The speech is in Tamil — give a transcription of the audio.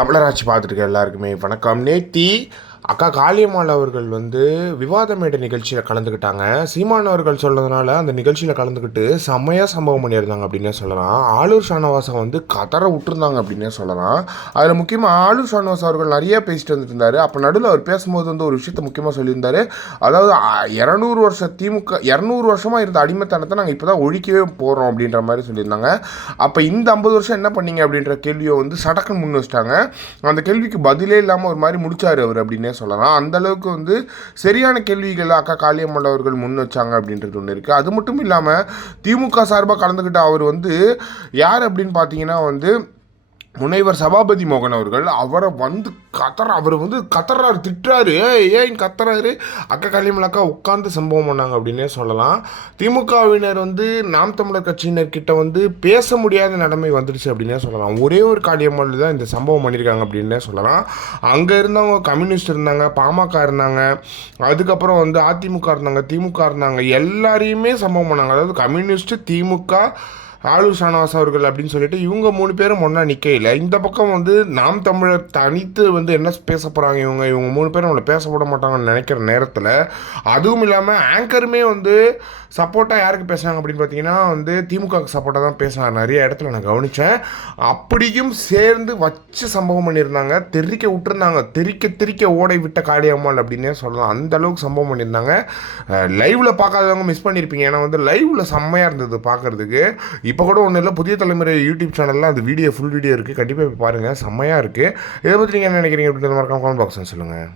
தமிழராட்சி பார்த்துருக்க எல்லாருக்குமே வணக்கம். நேத்தி அக்கா காளியம்மாள் அவர்கள் வந்து விவாத மேடை நிகழ்ச்சியில் கலந்துக்கிட்டாங்க. சீமான் அவர்கள் சொன்னதுனால அந்த நிகழ்ச்சியில் கலந்துக்கிட்டு செம்மையாக சம்பவம் பண்ணியிருந்தாங்க அப்படின்னே சொல்லலாம். ஆளூர் ஷானவாசம் வந்து கதற விட்டுருந்தாங்க அப்படின்னே சொல்லலாம். அதில் முக்கியமாக ஆளூர் ஷானவாஸ் அவர்கள் நிறைய பேசிட்டு வந்துட்டு இருந்தார் அப்போ நடுவில் அவர் பேசும்போது வந்து ஒரு விஷயத்த முக்கியமாக சொல்லியிருந்தார். அதாவது இரநூறு வருஷம் திமுக இரநூறு வருஷமாக இருந்த அடிமைத்தனத்தை நாங்கள் இப்போ தான் ஒழிக்கவே போகிறோம் அப்படின்ற மாதிரி சொல்லியிருந்தாங்க. அப்போ இந்த ஐம்பது வருஷம் என்ன பண்ணீங்க அப்படின்ற கேள்வியை வந்து சடக்குன்னு முன் வச்சிட்டாங்க. அந்த கேள்விக்கு பதிலே இல்லாமல் ஒரு மாதிரி முடிச்சார் அவர் அப்படின்னே சொல்லலாம். அந்த அளவுக்கு வந்து சரியான கேள்விகளை அக்கா காளியம்மாள் அவர்கள் முன் வச்சாங்க அப்படின்றது ஒன்று இருக்குது அது மட்டும் இல்லாமல் திமுக சார்பாக கலந்துக்கிட்ட அவர் வந்து யார் அப்படின்னு பார்த்தீங்கன்னா வந்து முனைவர் சபாபதி மோகன் அவர்கள் அவரை வந்து கத்துற அவர் வந்து கத்துறாரு திட்டுறாரு. ஏன் கத்துறாரு? அக்கா கலிமலக்கா உட்காந்து சம்பவம் பண்ணாங்க அப்படின்னே சொல்லலாம். திமுகவினர் வந்து நாம் தமிழர் கட்சியினர்கிட்ட வந்து பேச முடியாத நிலைமை வந்துடுச்சு அப்படின்னே சொல்லலாம். ஒரே ஒரு காளியம்மாள் தான் இந்த சம்பவம் பண்ணியிருக்காங்க அப்படின்னே சொல்லலாம். அங்கே இருந்தவங்க கம்யூனிஸ்ட் இருந்தாங்க பாமக இருந்தாங்க அதுக்கப்புறம் வந்து அதிமுக இருந்தாங்க திமுக இருந்தாங்க எல்லாரையுமே சம்பவம் பண்ணாங்க. அதாவது கம்யூனிஸ்ட்டு திமுக ஆளு ஷானவாஸ் அவர்கள் அப்படின்னு சொல்லிட்டு இவங்க மூணு பேரும் ஒன்றா நிற்கையில் இந்த பக்கம் வந்து நாம் தமிழர் தனித்து வந்து என்ன பேச போகிறாங்க இவங்க? இவங்க மூணு பேரும் நம்மளை பேச போட மாட்டாங்கன்னு நினைக்கிற நேரத்தில் அதுவும் இல்லாமல் ஆங்கருமே வந்து சப்போர்ட்டாக யாருக்கு பேசுனாங்க அப்படின்னு பார்த்தீங்கன்னா வந்து திமுகவுக்கு சப்போர்ட்டாக தான் பேசுகிறாங்க நிறைய இடத்துல நான் கவனித்தேன் அப்படியும் சேர்ந்து வச்சு சம்பவம் பண்ணியிருந்தாங்க. தெரிக்க விட்டுருந்தாங்க. தெறிக்க தெறிக்க ஓடை விட்ட காளியம்மாள் அப்படின்னே சொல்லலாம். அந்த அளவுக்கு சம்பவம் பண்ணியிருந்தாங்க. லைவில் பார்க்காதவங்க மிஸ் பண்ணியிருப்பீங்க ஏன்னா வந்து லைவில் செம்மையாக இருந்தது பார்க்குறதுக்கு இப்போ கூட ஒன்றும் இல்லை புதிய தலைமுறை யூடியூப் சேனலில் அந்த வீடியோ ஃபுல் வீடியோ இருக்குது கண்டிப்பாக போய் பாருங்கள் செம்மையாக இருக்குது இதை பற்றி நீங்கள் என்ன நினைக்கிறீங்க அப்படின்ற மறக்காம கமெண்ட் பாக்ஸ் சொல்லுங்கள்